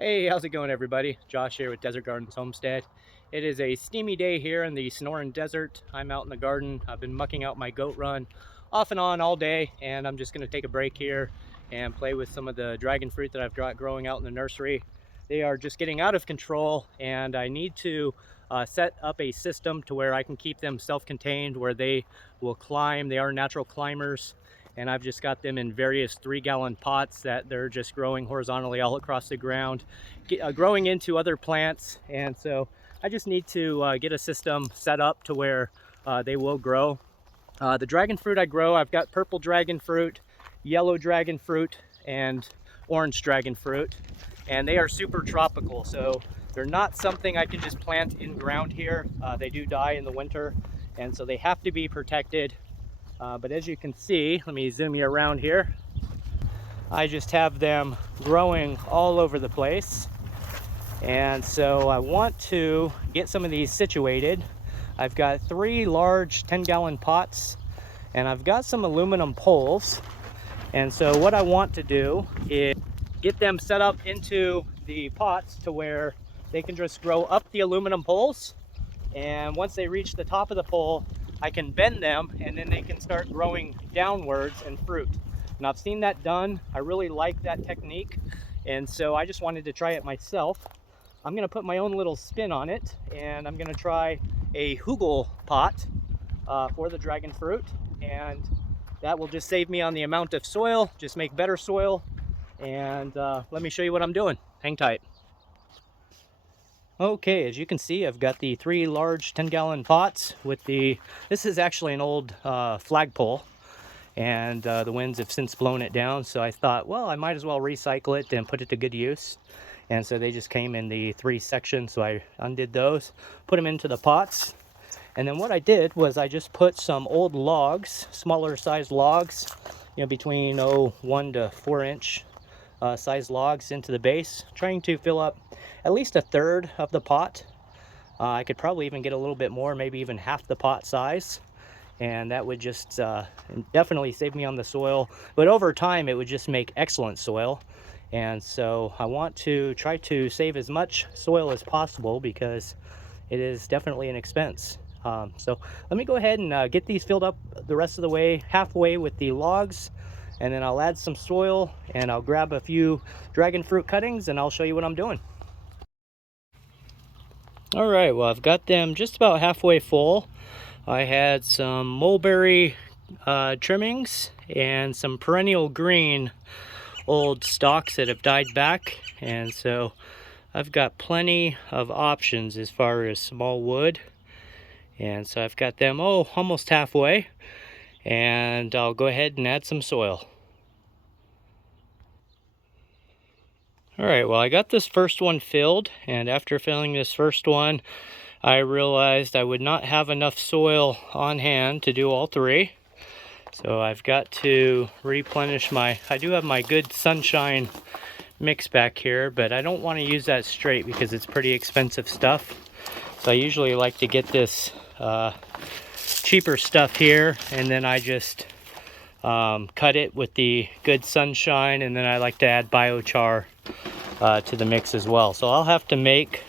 Hey, how's it going, everybody? Josh here with Desert Gardens Homestead. It is a steamy day here in the Sonoran Desert. I'm out in the garden. I've been mucking out my goat run off and on all day, and I'm just going to take a break here and play with some of the dragon fruit that I've got growing out in the nursery. They are just getting out of control, and I need to set up a system to where I can keep them self-contained, where they will climb. They are natural climbers, and I've just got them in various 3-gallon pots that they're just growing horizontally all across the ground, growing into other plants. And so I just need to get a system set up to where they will grow. The dragon fruit I grow, I've got purple dragon fruit, yellow dragon fruit, and orange dragon fruit, and they are super tropical, so they're not something I can just plant in ground here. They do die in the winter, and so they have to be protected. But as you can see, let me zoom you around here. I just have them growing all over the place. And so I want to get some of these situated. I've got 3 large 10-gallon pots, and I've got some aluminum poles. And so what I want to do is get them set up into the pots to where they can just grow up the aluminum poles. And once they reach the top of the pole, I can bend them, and then they can start growing downwards and fruit. And I've seen that done. I really like that technique, and so I just wanted to try it myself. I'm going to put my own little spin on it, and I'm going to try a Hugel pot for the dragon fruit, and that will just save me on the amount of soil, just make better soil. And let me show you what I'm doing. Hang tight. Okay, as you can see, I've got the 3 large 10-gallon pots with this is actually an old flagpole, and the winds have since blown it down, so I thought, well, I might as well recycle it and put it to good use. And so they just came in the 3 sections, so I undid those, put them into the pots, and then what I did was I just put some old logs, smaller size logs, between 1 to 4 inch size logs into the base, trying to fill up at least a third of the pot. I could probably even get a little bit more, maybe even half the pot size, and that would just definitely save me on the soil. But over time, it would just make excellent soil. And so I want to try to save as much soil as possible because it is definitely an expense. So let me go ahead and get these filled up the rest of the way, halfway with the logs, and then I'll add some soil, and I'll grab a few dragon fruit cuttings, and I'll show you what I'm doing. All right, well, I've got them just about halfway full. I had some mulberry trimmings and some perennial green old stalks that have died back, and so I've got plenty of options as far as small wood. And so I've got them almost halfway, and I'll go ahead and add some soil. All right, well, I got this first one filled, and after filling this first one, I realized I would not have enough soil on hand to do all 3. So I've got to replenish I do have my good sunshine mix back here, but I don't want to use that straight because it's pretty expensive stuff. So I usually like to get this cheaper stuff here, and then I just cut it with the good sunshine, and then I like to add biochar to the mix as well. So I'll have to make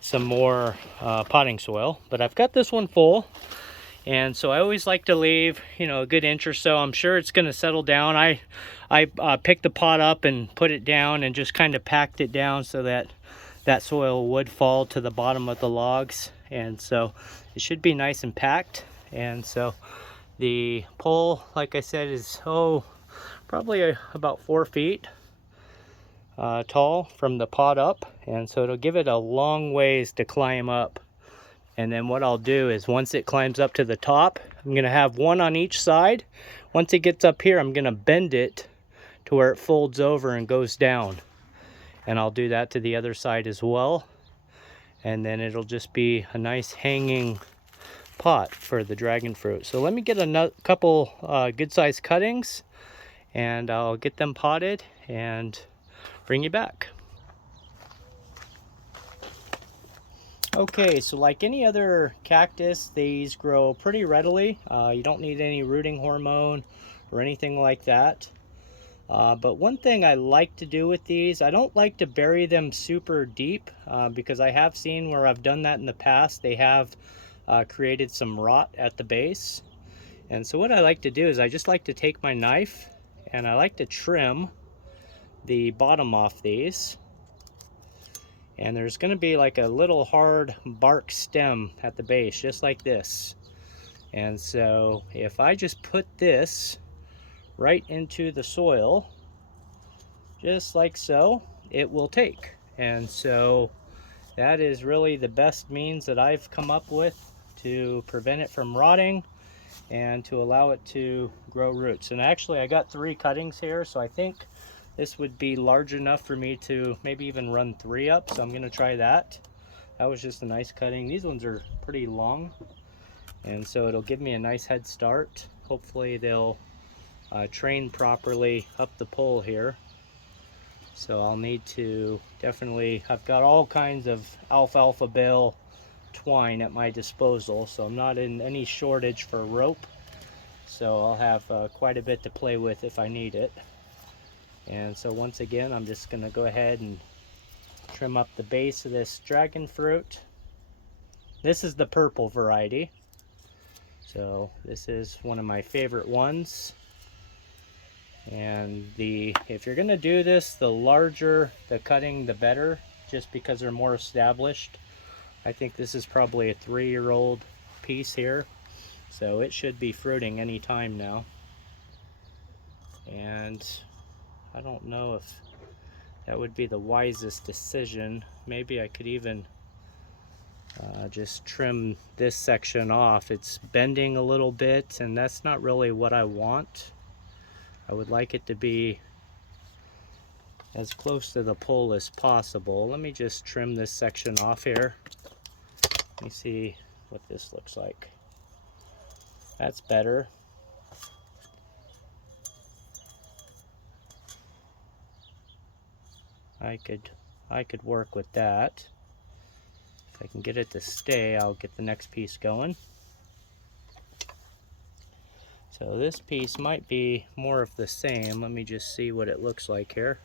some more potting soil, but I've got this one full, and so I always like to leave a good inch or so. I'm sure it's going to settle down. I picked the pot up and put it down and just kind of packed it down so that soil would fall to the bottom of the logs, and so it should be nice and packed. And so the pole, like I said, is probably about 4 feet tall from the pot up, and so it'll give it a long ways to climb up. And then what I'll do is once it climbs up to the top, I'm going to have one on each side. Once it gets up here, I'm going to bend it to where it folds over and goes down. And I'll do that to the other side as well. And then it'll just be a nice hanging pot for the dragon fruit. So let me get a couple good sized cuttings, and I'll get them potted and bring you back. Okay, so like any other cactus, these grow pretty readily. You don't need any rooting hormone or anything like that. But one thing I like to do with these, I don't like to bury them super deep because I have seen where I've done that in the past. They have created some rot at the base. And so what I like to do is I just like to take my knife and I like to trim the bottom off these. And there's going to be like a little hard bark stem at the base, just like this. And so if I just put this right into the soil, just like so, it will take. And so that is really the best means that I've come up with to prevent it from rotting and to allow it to grow roots. And actually I got 3 cuttings here, so I think this would be large enough for me to maybe even run 3 up, so I'm going to try that. That was just a nice cutting. These ones are pretty long, and so it'll give me a nice head start. Hopefully they'll train properly up the pole here. So I'll need to definitely, I've got all kinds of alfalfa bale twine at my disposal, so I'm not in any shortage for rope. So I'll have quite a bit to play with if I need it. And so once again, I'm just going to go ahead and trim up the base of this dragon fruit. This is the purple variety. So this is one of my favorite ones. And if you're going to do this, the larger the cutting, the better, just because they're more established. I think this is probably a 3-year-old piece here, so it should be fruiting any time now. And I don't know if that would be the wisest decision. Maybe I could even just trim this section off. It's bending a little bit, and that's not really what I want. I would like it to be as close to the pole as possible. Let me just trim this section off here. Let me see what this looks like. That's better. I could work with that. If I can get it to stay, I'll get the next piece going. So this piece might be more of the same. Let me just see what it looks like here.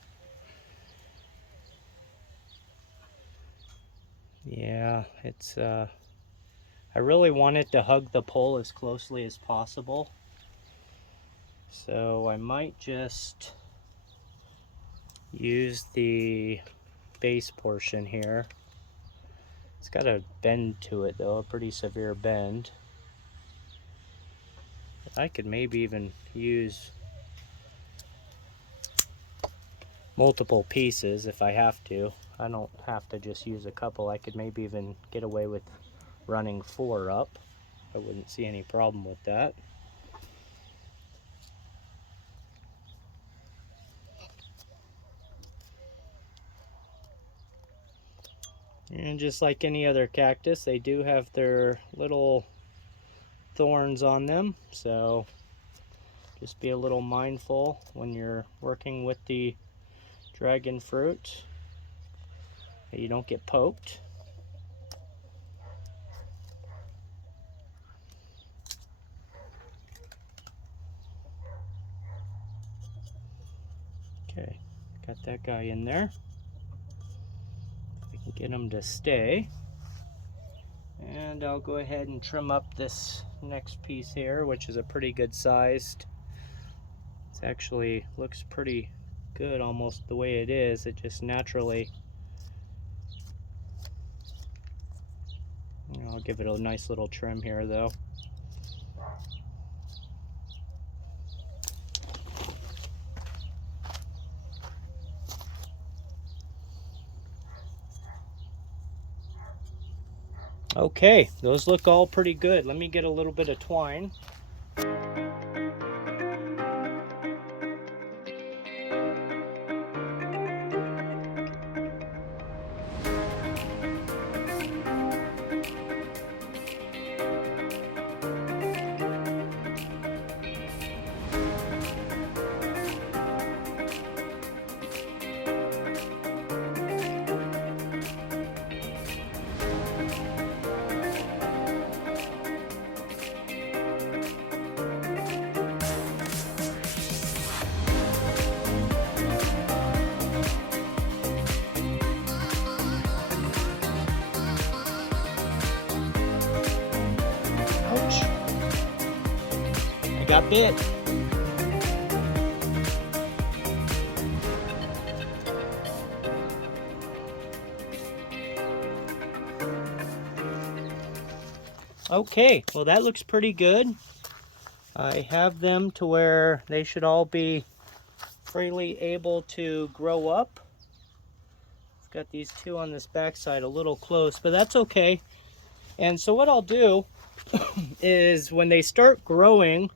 Yeah, it's I really want it to hug the pole as closely as possible. So I might just use the base portion here. It's got a bend to it though, a pretty severe bend. I could maybe even use multiple pieces if I have to. I don't have to just use a couple. I could maybe even get away with running 4 up. I wouldn't see any problem with that. And just like any other cactus, they do have their little thorns on them, so just be a little mindful when you're working with the dragon fruit that you don't get poked. Okay, got that guy in there. We can get him to stay. And I'll go ahead and trim up this next piece here, which is a pretty good sized. It actually looks pretty good almost the way it is. It just naturally, I'll give it a nice little trim here though. Okay, those look all pretty good. Let me get a little bit of twine. got bit. Okay, well that looks pretty good. I have them to where they should all be freely able to grow up. I've got these two on this backside a little close, but that's okay. And so what I'll do is when they start growing,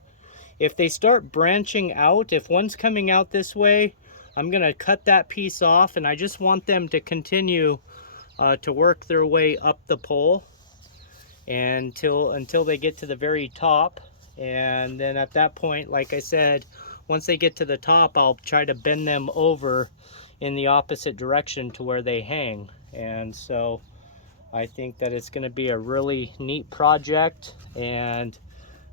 if they start branching out, if one's coming out this way, I'm gonna cut that piece off, and I just want them to continue to work their way up the pole until they get to the very top. And then at that point, like I said, once they get to the top, I'll try to bend them over in the opposite direction to where they hang. And so I think that it's going to be a really neat project, and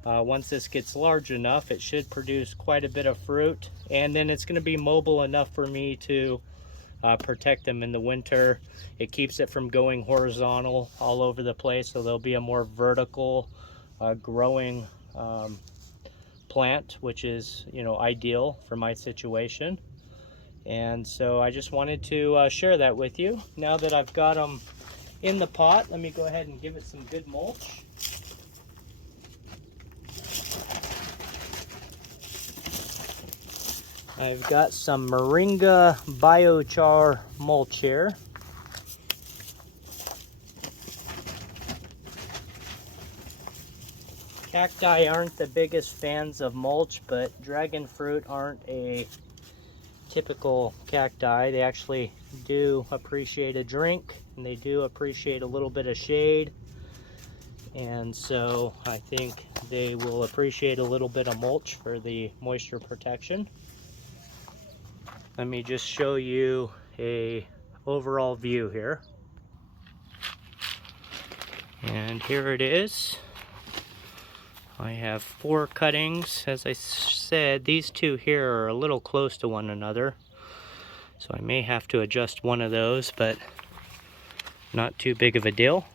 once this gets large enough, it should produce quite a bit of fruit, and then it's going to be mobile enough for me to protect them in the winter. It keeps it from going horizontal all over the place, so there'll be a more vertical growing plant, which is, you know, ideal for my situation. And so I just wanted to share that with you. Now that I've got them in the pot, let me go ahead and give it some good mulch. I've got some Moringa biochar mulch here. Cacti aren't the biggest fans of mulch, but dragon fruit aren't a typical cacti. They actually do appreciate a drink, and they do appreciate a little bit of shade. And so I think they will appreciate a little bit of mulch for the moisture protection. Let me just show you a overall view here. And here it is. I have 4 cuttings. As I said, these two here are a little close to one another, so I may have to adjust one of those, but not too big of a deal.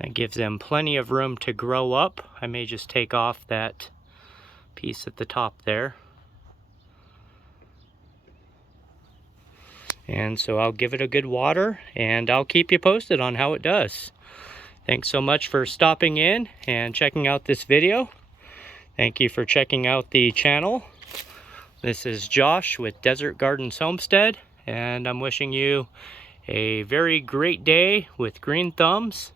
That gives them plenty of room to grow up. I may just take off that piece at the top there. And so I'll give it a good water, and I'll keep you posted on how it does. Thanks so much for stopping in and checking out this video. Thank you for checking out the channel. This is Josh with Desert Gardens Homestead, and I'm wishing you a very great day with green thumbs,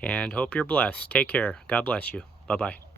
and hope you're blessed. Take care. God bless you. Bye-bye.